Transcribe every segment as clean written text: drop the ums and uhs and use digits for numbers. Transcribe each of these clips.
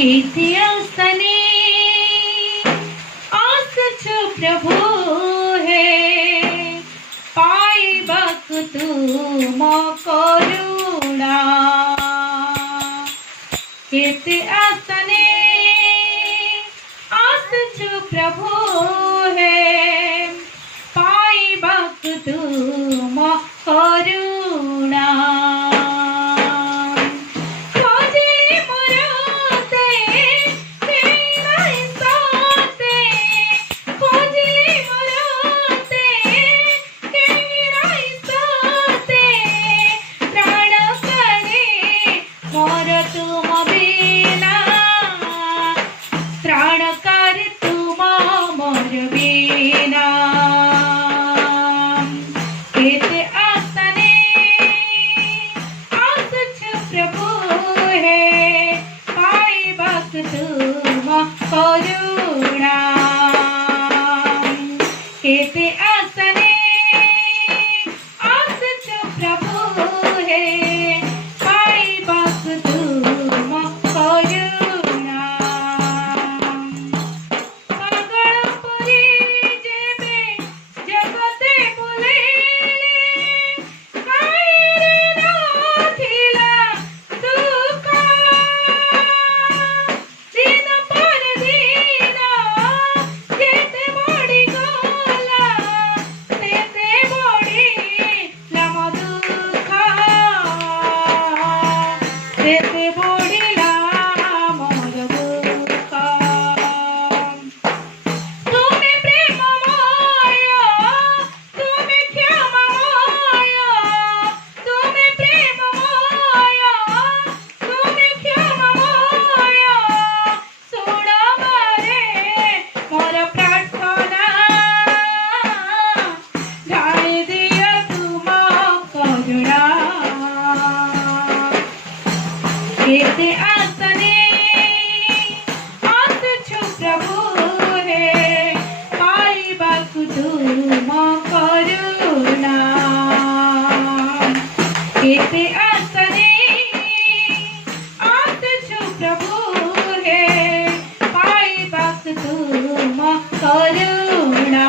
इतिहासने आसच प्रभु है पाइबाक तुम करुणा इतिहासने आसच प्रभु है पाइबाक तुम करुणा करुणा केते आसने आसच प्रभु है पाइबाक तुम करुणा पागल परी जेबे जगते बुलेले काईरे नथिला दुःख केते आसने आसच प्रभु है पाइबाक तुम करुणा केते आसने आसच प्रभु है पाइबाक तुम करुणा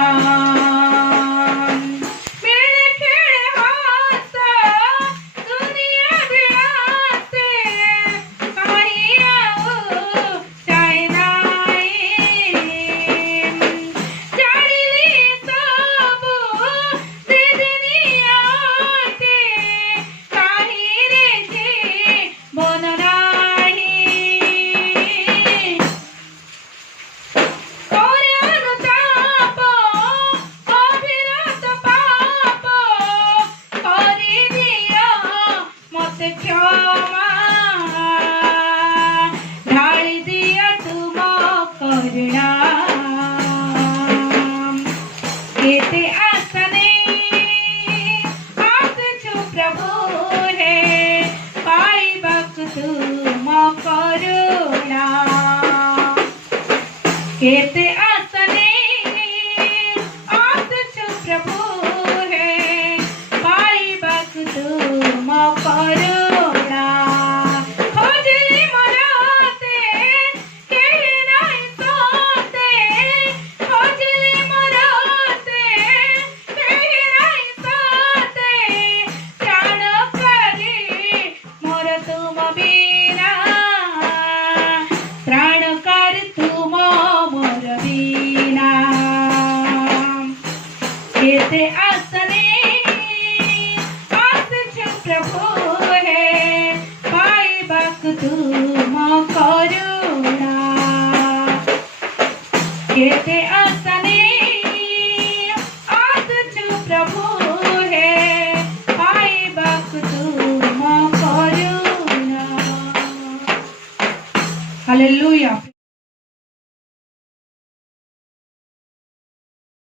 केते आसने आसच प्रभु है पाइबाक तुम करुणा केते आसने आसच प्रभु है पाइबाक तुम करुणा खोजली मरते केहि नहीं सोते खोजली केते आसने आसच प्रभु है पाइबाक तुम करुणा केते आसने आसच प्रभु है पाइबाक तुम करुणा हालेलुया।